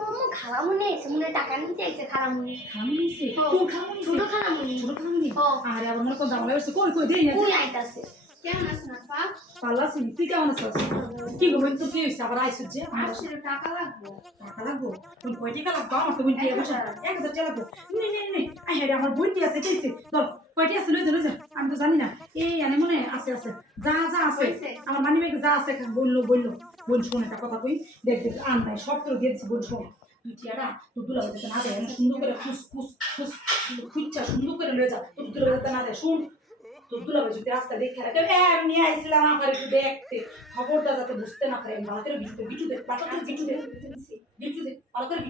মামু খালামুনি এসে মনে টাকা নিতে এসে খালামুনি। নিছে ও, কোন খামুনি ছোট খালামুনি। ছোট খামুনি ও। আরে মনে কর দাম লাগছে কই কই দেই না। তুই আইতাছে? কেমন আছেন? পাল্লা সিং তুই কেমন আছিস? কি গো বন্ধু কি হইছে আবার আইছিস যে? আমার টাকা লাগবো। টাকা লাগবো? তুই কয় টাকা লাগবো? আমার তো বুঝতে বসে এক হাজার টাকা লাগবো। নে নে নে। আই হ্যাঁ আমার বইটি আছে কইছে ধর কয়টি আছে লই যা লই আমি তো জানি না। এই আনে মনে আছে আছে। যা যা আছে। আমার মানি ব্যাগে যা আছে বলল বলল। বোন শোন একটা কথা কই। দেখ দেখ আন নাই সব তো দিয়েছি বোন শোন। তুই টিয়ারা তো দুলা বাজাতে না দেয় সুন্দর করে খুস খুস খুস খুঁজছা সুন্দর করে লয়ে যা। তো দুলা বাজাতে না দেয় শুন। বাজাতে রাস্তা দেখে রাখে এমনি আইছিলাম আমার একটু দেখতে। খবরটা যাতে বুঝতে না পারে ভালো করে বিটু দে করে বিটু দে ভালো করে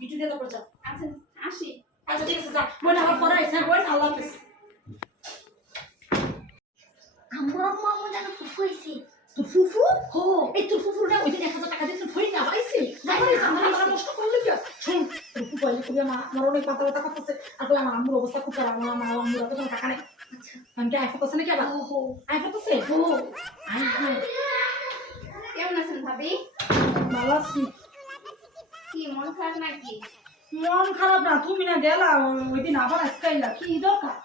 বিটু দে তারপর যা। আচ্ছা আসি। আচ্ছা ঠিক আছে যা। মনে আমার পড়া ইচ্ছা বোন আল্লাহ হাফেজ। আমার মামু যেন ফুফু হয়েছে তোর ফুফু? হো এই তোর ফুফুটা ওই দিন এক হাজার টাকা দিয়ে ধরে না পাইছি আমার আমার নষ্ট করলে কি হয়? শোন তোর কবি আমার আমার অনেক পাতা পাতা করতেছে। আর কই আমার আম্মুর অবস্থা খুব খারাপ। আমার আমার আম্মুর কোনো টাকা নেই। আচ্ছা। আমি কি আইফা করছে নাকি আবার? আইফা করছে কেমন আছেন ভাবি? ভালো আছি। কি মন খারাপ নাকি? মন খারাপ না তুমি না গেলা ওই- দিন আবার আজকে কি দরকার?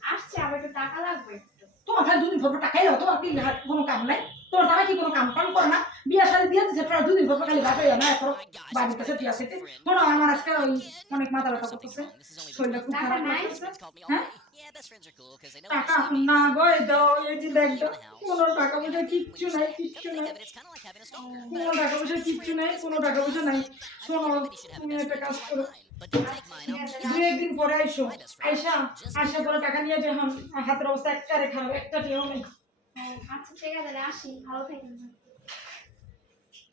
আসছে আবার একটু টাকা লাগবে তোমার দুদিন পর টাকাই দাও তোমার কি কোনো কাম নাই? তোমার দ্বারা কি কোনো কাম কাম করে না? বিয়া শাড়ি দিয়ে প্রায় দুদিন খালি বাপে না এখন বাড়ির কাছে বিয়া সেতে। শোনো আমার আজকে ওই অনেক মাথা ব্যথা করতেছে শরীরটা খুব খারাপ টাকা লাগতেছে হ্যাঁ? টাকা না গো দাও এই যে ব্যাগ দাও কোনো টাকা পয়সা কিচ্ছু নাই কিচ্ছু নাই। কোনো টাকা পয়সা কিচ্ছু নাই কোনো টাকা পয়সা নাই। শোনো তুমি একটা কাজ করো। দু একদিন পরে আইসো। আইসা আইসা পরে টাকা নিয়ে যে হাতের অবস্থা একটা রেখা একটা টিও নেই আচ্ছা ঠিক আছে আসি ভালো থাকেন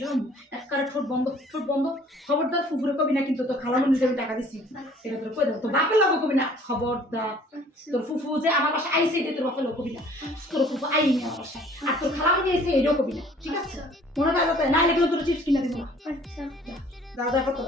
জানো একবারে ঠোঁট বন্ধ ঠোঁট বন্ধ খবরদার ফুফুরে কবি না কিন্তু তোর খালা মন্দিরে আমি টাকা দিছি এটা তোর কই দেবো তোর বাপের লাগো কবি না খবরদার আচ্ছা তোর ফুফু যে আমার বাসায় আইসে এটা তোর বাপের লোক কবি না তোর ফুফু আইনি আমার বাসায় আর তোর খালা মন্দির এসে এটাও কবি না ঠিক আছে মনে রাখতে না হলে কিন্তু তোর চিপস কিনা দিব না আচ্ছা দাদা কত